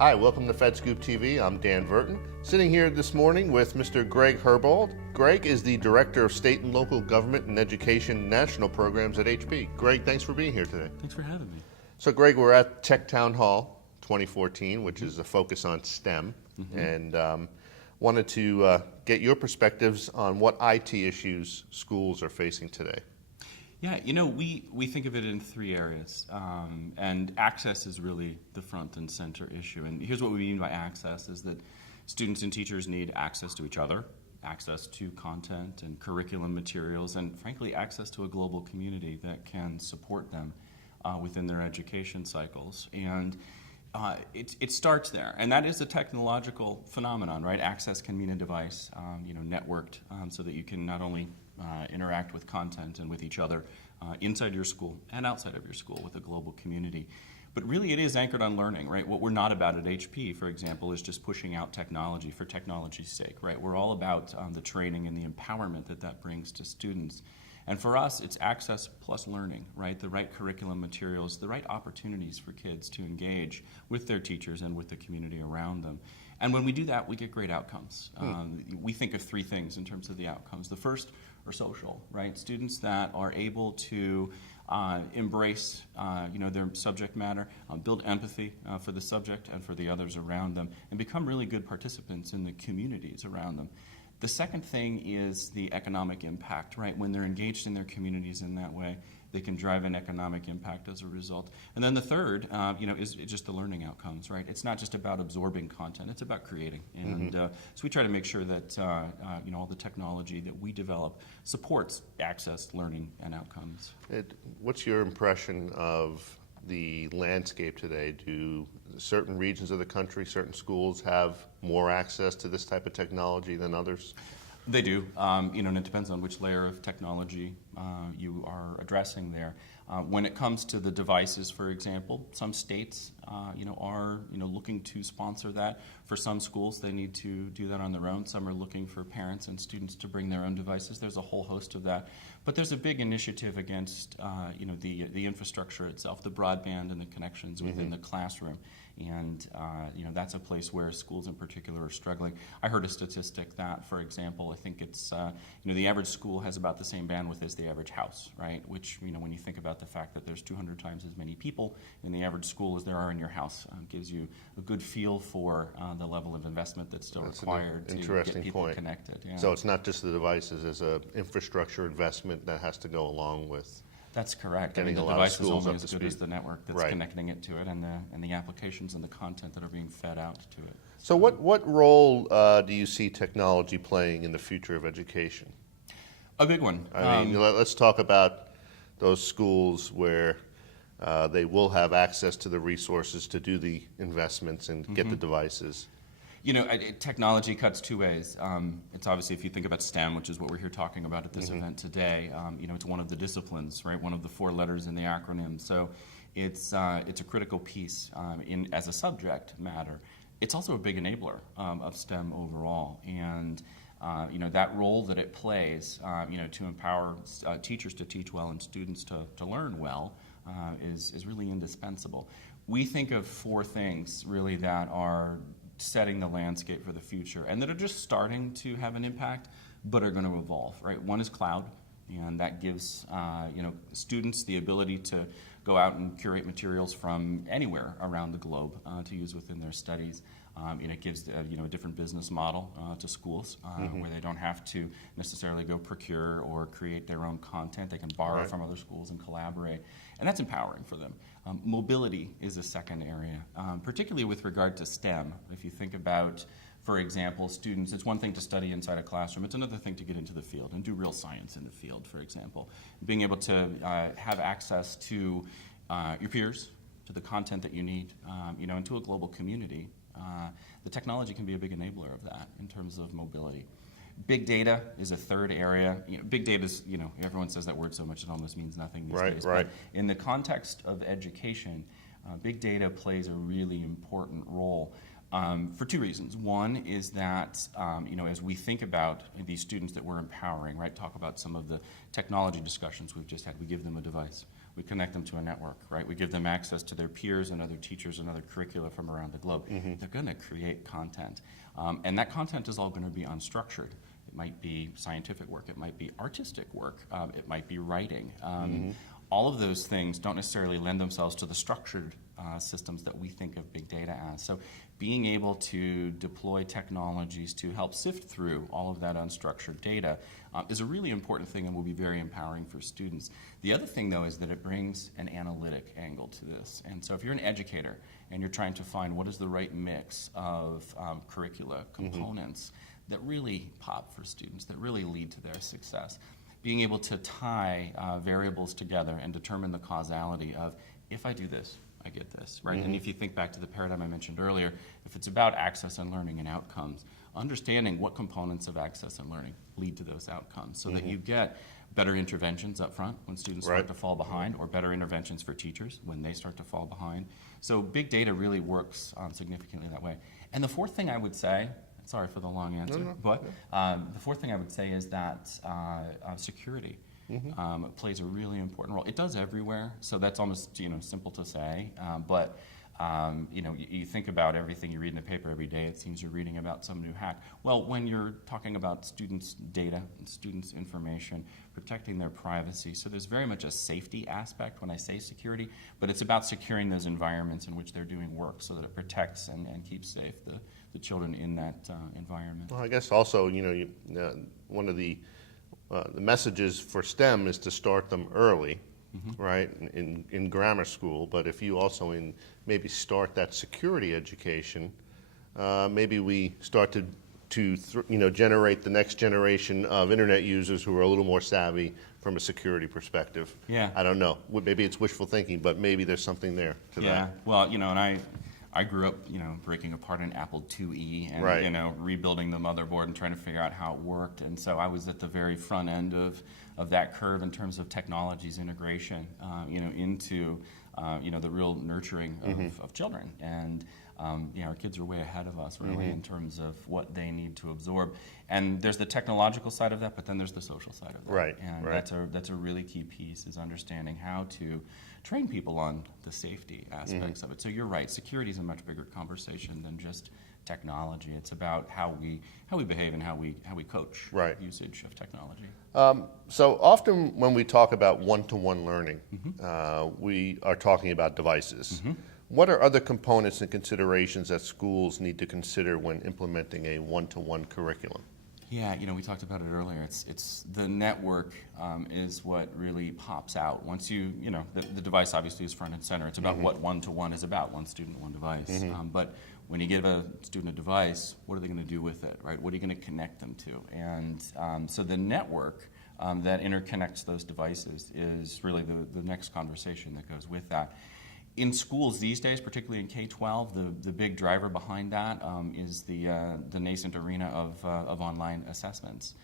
Hi, welcome to FedScoop TV. I'm Dan Verton, sitting here this morning with Mr. Greg Herbold. Greg is the Director of State and Local Government and Education National Programs at HP. Greg, thanks for being here today. Thanks for having me. So Greg, we're at Tech Town Hall 2014, which is a focus on STEM, and wanted to get your perspectives on what IT issues schools are facing today. Yeah, you know, we think of it in three areas, and access is really the front and center issue. And here's what we mean by access, is that students and teachers need access to each other, access to content and curriculum materials, and frankly, access to a global community that can support them within their education cycles. And it starts there, and that is a technological phenomenon, right? Access can mean a device, networked, so that you can not only interact with content and with each other inside your school and outside of your school with a global community. But really it is anchored on learning, right? What we're not about at HP, for example, is just pushing out technology for technology's sake, right? We're all about the training and the empowerment that brings to students. And for us, it's access plus learning, right? The right curriculum materials, the right opportunities for kids to engage with their teachers and with the community around them. And when we do that, we get great outcomes. We think of three things in terms of the outcomes. The first are social, right? Students that are able to embrace their subject matter, build empathy for the subject and for the others around them, and become really good participants in the communities around them. The second thing is the economic impact, right? When they're engaged in their communities in that way, they can drive an economic impact as a result. And then the third, is just the learning outcomes, right? It's not just about absorbing content, it's about creating. And so we try to make sure that, all the technology that we develop supports access, learning, and outcomes. What's your impression of the landscape today? Do certain regions of the country, certain schools have more access to this type of technology than others? They do, and it depends on which layer of technology you are addressing there. When it comes to the devices, for example, some states, are looking to sponsor that. For some schools, they need to do that on their own. Some are looking for parents and students to bring their own devices. There's a whole host of that. But there's a big initiative against, the infrastructure itself, the broadband and the connections within the classroom. And, that's a place where schools in particular are struggling. I heard a statistic that, for example, I think it's, the average school has about the same bandwidth as the average house, right? Which, when you think about the fact that there's 200 times as many people in the average school as there are in your house, gives you a good feel for the level of investment that's still required to get people connected. Yeah. So it's not just the devices, there's an infrastructure investment that has to go along with. That's correct. Getting the a lot device of schools is only up as to good as speed. the network that's connecting it to it, and the applications and the content that are being fed out to it. So what role do you see technology playing in the future of education? A big one. I mean, let's talk about those schools where they will have access to the resources to do the investments and get the devices. Technology cuts two ways. It's obviously, if you think about STEM, which is what we're here talking about at this event today, it's one of the disciplines, right? One of the four letters in the acronym. So it's a critical piece as a subject matter. It's also a big enabler of STEM overall. And that role that it plays, to empower teachers to teach well and students to learn well is really indispensable. We think of four things really that are setting the landscape for the future and that are just starting to have an impact but are going to evolve, right? One is cloud, and that gives students the ability to go out and curate materials from anywhere around the globe to use within their studies. It gives a different business model to schools where they don't have to necessarily go procure or create their own content. They can borrow from other schools and collaborate, and that's empowering for them. Mobility is a second area, particularly with regard to STEM. If you think about, for example, students, it's one thing to study inside a classroom, it's another thing to get into the field and do real science in the field, for example. Being able to have access to your peers, to the content that you need, and to a global community. The technology can be a big enabler of that in terms of mobility. Big data is a third area. Big data is, everyone says that word so much it almost means nothing these days. Right. But in the context of education, big data plays a really important role for two reasons. One is that, as we think about these students that we're empowering, right, talk about some of the technology discussions we've just had. We give them a device. We connect them to a network, right? We give them access to their peers and other teachers and other curricula from around the globe. They're going to create content. And that content is all going to be unstructured. It might be scientific work. It might be artistic work. It might be writing. All of those things don't necessarily lend themselves to the structured systems that we think of big data as. So being able to deploy technologies to help sift through all of that unstructured data is a really important thing and will be very empowering for students. The other thing, though, is that it brings an analytic angle to this. And so if you're an educator and you're trying to find what is the right mix of curricula components that really pop for students, that really lead to their success, being able to tie variables together and determine the causality of, if I do this, I get this, right? And if you think back to the paradigm I mentioned earlier, if it's about access and learning and outcomes, understanding what components of access and learning lead to those outcomes so that you get better interventions up front when students start to fall behind, or better interventions for teachers when they start to fall behind. So big data really works significantly that way. And the fourth thing I would say, sorry for the long answer, but the fourth thing I would say is that security plays a really important role. It does everywhere, so that's almost simple to say. But you think about everything you read in the paper every day. It seems you're reading about some new hack. Well, when you're talking about students' data and students' information, protecting their privacy, so there's very much a safety aspect when I say security, but it's about securing those environments in which they're doing work so that it protects and keeps safe the children in that environment. Well, I guess also, one of the messages for STEM is to start them early, right, in grammar school. But if you also maybe start that security education, maybe we start to generate the next generation of internet users who are a little more savvy from a security perspective. Yeah. I don't know. Maybe it's wishful thinking, but maybe there's something there to that. Yeah. Well, and I grew up, breaking apart an Apple IIe and, rebuilding the motherboard and trying to figure out how it worked. And so I was at the very front end of that curve in terms of technology's integration, into, the real nurturing of children. And, our kids are way ahead of us, really, in terms of what they need to absorb. And there's the technological side of that, but then there's the social side of that. Right. And that's a really key piece, is understanding how to train people on the safety aspects of it. So you're right, security is a much bigger conversation than just technology. It's about how we behave and how we coach usage of technology. So often when we talk about one-to-one learning, we are talking about devices. What are other components and considerations that schools need to consider when implementing a one-to-one curriculum? Yeah, we talked about it earlier. It's the network is what really pops out. Once the device obviously is front and center. It's about what one-to-one is about, one student, one device. But when you give a student a device, what are they going to do with it, right? What are you going to connect them to? And so the network that interconnects those devices is really the next conversation that goes with that. In schools these days, particularly in K-12, the big driver behind that is the nascent arena of online assessments.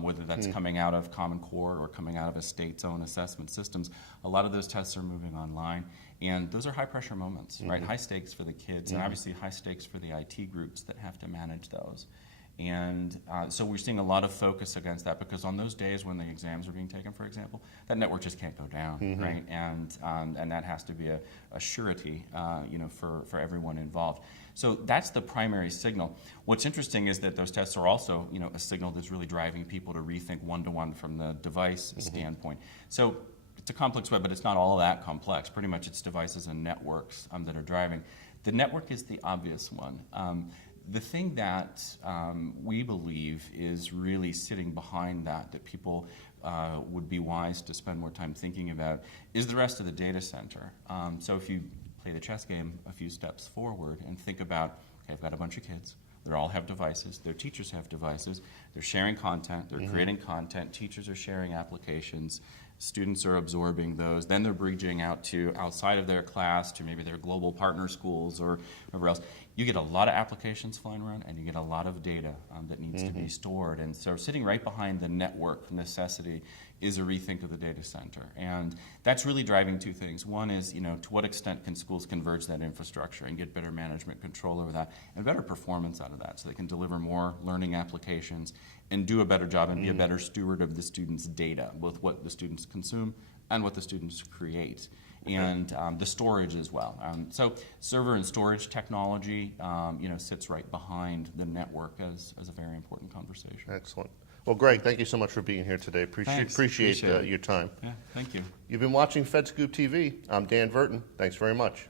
Whether that's coming out of Common Core or coming out of a state's own assessment systems, a lot of those tests are moving online, and those are high-pressure moments, right? High stakes for the kids, and obviously high stakes for the IT groups that have to manage those. And so we're seeing a lot of focus against that, because on those days when the exams are being taken, for example, that network just can't go down, right? And that has to be a surety, for everyone involved. So that's the primary signal. What's interesting is that those tests are also, a signal that's really driving people to rethink one-to-one from the device standpoint. So it's a complex web, but it's not all that complex. Pretty much it's devices and networks that are driving. The network is the obvious one. The thing that we believe is really sitting behind that people would be wise to spend more time thinking about, is the rest of the data center. So if you play the chess game a few steps forward and think about, okay, I've got a bunch of kids. They all have devices. Their teachers have devices. They're sharing content. They're creating content. Teachers are sharing applications. Students are absorbing those. Then they're bridging out to outside of their class to maybe their global partner schools or whatever else. You get a lot of applications flying around, and you get a lot of data that needs to be stored. And so sitting right behind the network necessity is a rethink of the data center. And that's really driving two things. One is, to what extent can schools converge that infrastructure and get better management control over that and better performance out of that so they can deliver more learning applications and do a better job and be a better steward of the students' data, both what the students consume and what the students create. And the storage as well. So server and storage technology, sits right behind the network as a very important conversation. Excellent. Well, Greg, thank you so much for being here today. Appreciate it. your time. Yeah, thank you. You've been watching FedScoop TV. I'm Dan Verton. Thanks very much.